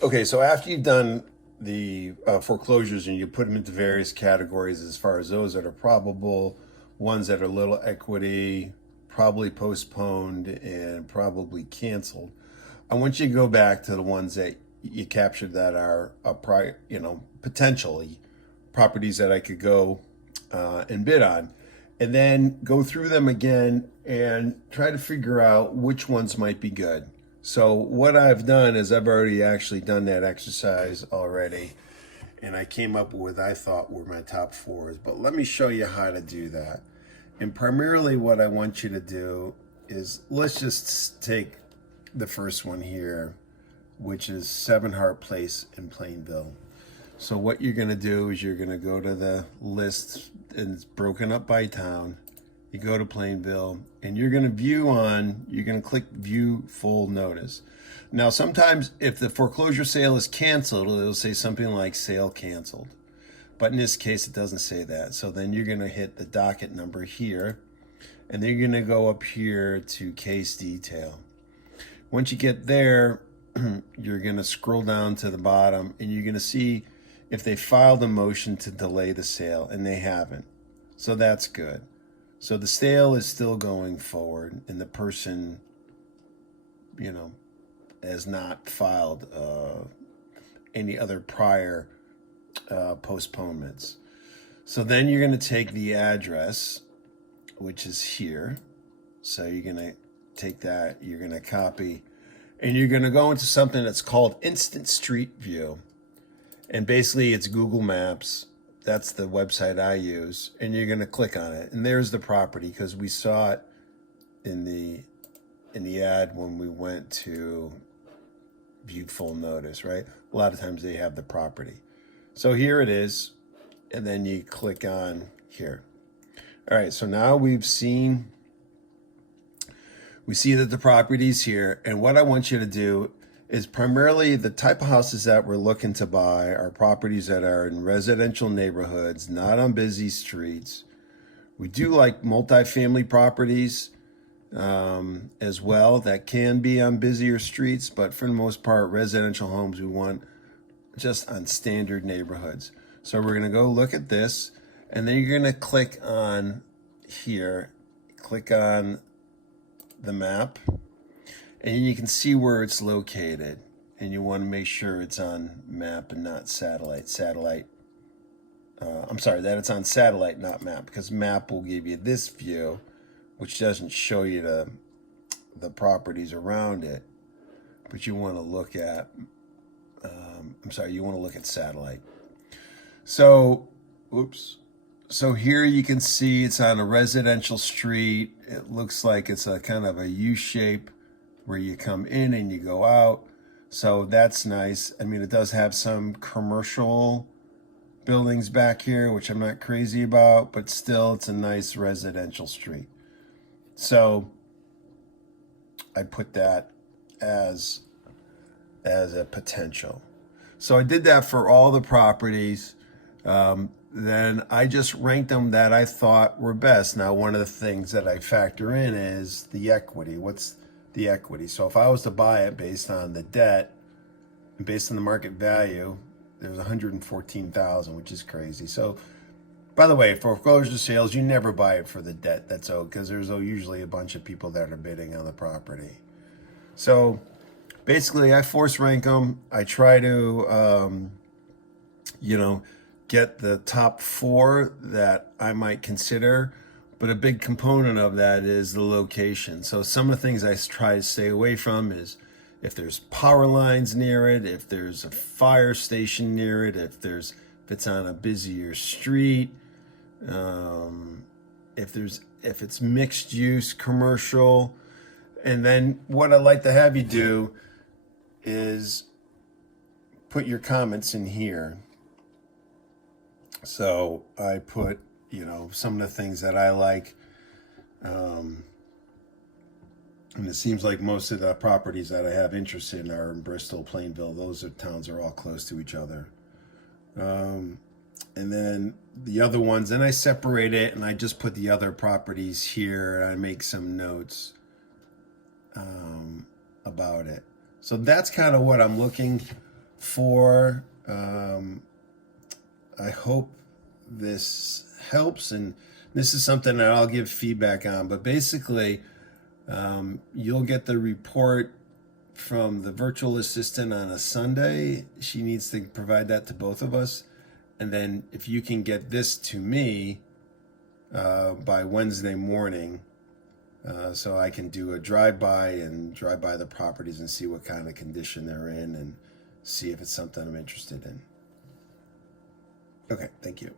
Okay, so after you've done the foreclosures and you put them into various categories as far as those that are probable, ones that are little equity, probably postponed, and probably canceled, I want you to go back to the ones that you captured that are potentially properties that I could go and bid on, and then go through them again and try to figure out which ones might be good. So what I've done is I've already actually done that exercise already, and I came up with I thought were my top fours. But let me show you how to do that. And primarily, what I want you to do is let's just take the first one here, which is Seven Hart Place in Plainville. So what you're going to do is you're going to go to the list, and it's broken up by town. You go to Plainville, and you're going to click view full notice. Now, sometimes if the foreclosure sale is canceled, it'll say something like sale canceled. But in this case, it doesn't say that. So then you're going to hit the docket number here, and then you're going to go up here to case detail. Once you get there, you're going to scroll down to the bottom, and you're going to see if they filed a motion to delay the sale, and they haven't. So that's good. So the sale is still going forward, and the person, has not filed any other prior postponements. So then you're going to take the address, which is here. So you're going to take that, you're going to copy, and you're going to go into something that's called Instant Street View. And basically it's Google Maps. That's the website I use. And you're going to click on it. And there's the property, because we saw it in the ad when we went to view full notice, right? A lot of times they have the property. So here it is. And then you click on here. All right, so now we see that the property's here. And what I want you to do is primarily the type of houses that we're looking to buy are properties that are in residential neighborhoods, not on busy streets. We do like multifamily properties as well that can be on busier streets, but for the most part, residential homes we want just on standard neighborhoods. So we're gonna go look at this, and then you're gonna click on here, click on the map, and you can see where it's located, and you want to make sure it's on map and not satellite. That it's on satellite, not map, because map will give you this view, which doesn't show you the properties around it, but you want to look at satellite. So here you can see it's on a residential street. It looks like it's a kind of a U shape where you come in and you go out. So that's nice. I mean, it does have some commercial buildings back here, which I'm not crazy about, but still it's a nice residential street. So I put that as a potential. So I did that for all the properties. Then I just ranked them that I thought were best. Now, one of the things that I factor in is the equity. What's the equity? So if I was to buy it based on the debt and based on the market value, there's 114,000, which is crazy. So, by the way, foreclosure sales, you never buy it for the debt that's owed, because there's usually a bunch of people that are bidding on the property. So basically, I force rank them. I try to, get the top four that I might consider, but a big component of that is the location. So some of the things I try to stay away from is if there's power lines near it, if there's a fire station near it, if it's on a busier street, if it's mixed use commercial. And then what I'd like to have you do is put your comments in here. So I put, some of the things that I like. And it seems like most of the properties that I have interest in are in Bristol, Plainville. Those towns are all close to each other. And then the other ones, then I separate it and I just put the other properties here, and I make some notes about it. So that's kind of what I'm looking for. I hope this helps, and this is something that I'll give feedback on. But basically, you'll get the report from the virtual assistant on a Sunday. She needs to provide that to both of us. And then if you can get this to me by Wednesday morning, so I can do a drive-by and drive by the properties and see what kind of condition they're in and see if it's something I'm interested in. Okay, thank you.